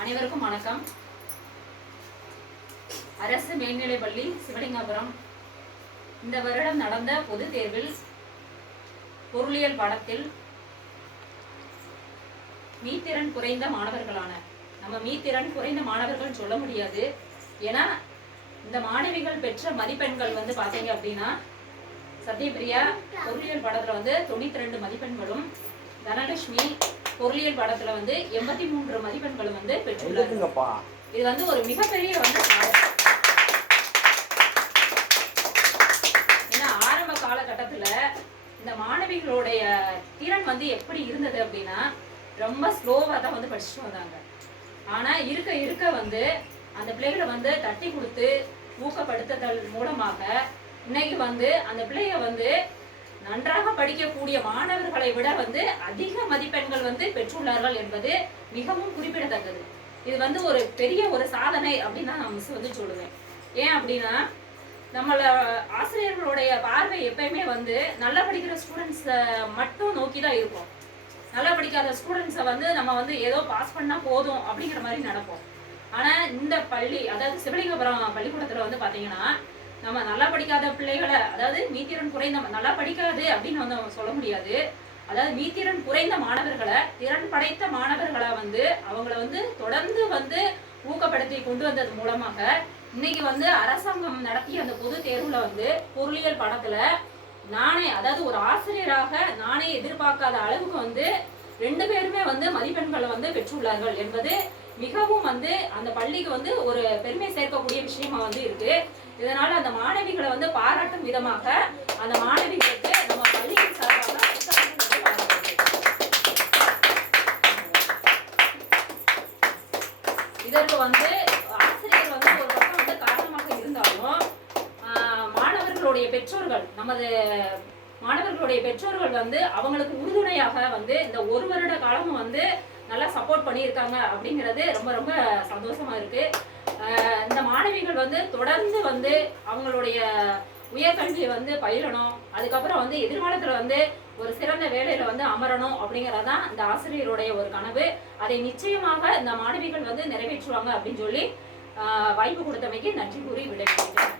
அனைவருக்கும் வணக்கம். அரசு மேல்நிலைப்பள்ளி சிவலிங்கபுரம் இந்த வருடம் நடந்த பொது தேர்வில் பொருளியல் பாடத்தில் மீத்திறன் குறைந்த மாணவர்களான நம்ம மீத்திறன் குறைந்த மாணவர்கள் சொல்ல முடியாது. ஏன்னா இந்த மாணவிகள் பெற்ற மதிப்பெண்கள் பாத்தீங்க அப்படின்னா சத்யபிரியா பொருளியல் பாடத்துல 92 மதிப்பெண்களும், தனலட்சுமி பொருளியல் பாடத்துல 83 மதிப்பெண்களும் பெற்றுள்ளார்கள். இது ஒரு மிகப்பெரிய ஏன்னா ஆரம்ப காலகட்டத்துல இந்த மாணவிகளுடைய திறன் எப்படி இருந்தது அப்படின்னா ரொம்ப ஸ்லோவா தான் படிச்சுட்டு வந்தாங்க. ஆனா இருக்க இருக்க அந்த பிள்ளைகளை தட்டி கொடுத்து ஊக்கப்படுத்துதல் மூலமாக இன்னைக்கு அந்த பிள்ளைங்க நன்றாக படிக்கக்கூடிய மாணவர்களை விட அதிக மதிப்பெண்கள் பெற்றுள்ளார்கள் என்பது மிகவும் குறிப்பிடத்தக்கது. இது ஒரு பெரிய ஒரு சாதனை அப்படின்னு நான் மிஸ் சொல்லுவேன். ஏன் அப்படின்னா நம்மள ஆசிரியர்களுடைய பார்வை எப்பயுமே நல்லா படிக்கிற ஸ்டூடெண்ட்ஸை மட்டும் நோக்கி தான் இருக்கும். நல்லா படிக்காத ஸ்டூடெண்ட்ஸை நம்ம ஏதோ பாஸ் பண்ணா போதும் அப்படிங்கிற மாதிரி நடப்போம். ஆனா இந்த பள்ளி, அதாவது சிவலிங்கபுரம் பள்ளிக்கூடத்துல பாத்தீங்கன்னா நம்ம நல்லா படிக்காத பிள்ளைகளை, அதாவது மீத்திறன் குறைந்த, நல்லா படிக்காது அப்படின்னு சொல்ல முடியாது, அதாவது மீத்திறன் குறைந்த மாணவர்களை, திறன் படைத்த மாணவர்களை அவங்கள தொடர்ந்து ஊக்கப்படுத்தி கொண்டு வந்தது மூலமாக இன்னைக்கு அரசாங்கம் நடத்திய அந்த பொது தேர்வுல பொருளியல் பாடத்துல நானே, அதாவது ஒரு ஆசிரியராக நானே எதிர்பார்க்காத அளவுக்கு 2 பேருமே மதிப்பெண்களை பெற்றுள்ளார்கள் என்பது மிகவும் அந்த பள்ளிக்கு ஒரு பெருமை சேர்க்கக்கூடிய விஷயமா இருக்கு. இதனால அந்த மாணவிகளை பாராட்டும் விதமாக அந்த மாணவிகளுக்கு நம்ம பள்ளியின் சார்பாக இதற்கு ஆசிரியர் ஒரு பக்கம் காரணமாக இருந்தாலும் மாணவர்களுடைய பெற்றோர்கள், நமது மாணவர்களுடைய பெற்றோர்கள் அவங்களுக்கு உறுதுணையாக இந்த 1 வருட காலமும் நல்லா சப்போர்ட் பண்ணியிருக்காங்க அப்படிங்கிறது ரொம்ப ரொம்ப சந்தோஷமா இருக்கு. இந்த மாணவிகள் தொடர்ந்து அவங்களுடைய உயர்கல்வியை பயிலணும், அதுக்கப்புறம் எதிர்காலத்துல ஒரு சிறந்த வேலையில அமரணும் அப்படிங்கறதான் இந்த ஆசிரியருடைய ஒரு கனவு. அதை நிச்சயமாக இந்த மாணவிகள் நிறைவேற்றுவாங்க அப்படின்னு சொல்லி வாய்ப்பு கொடுத்தமைக்கு நன்றி கூறி விடைபெறுகிறேன்.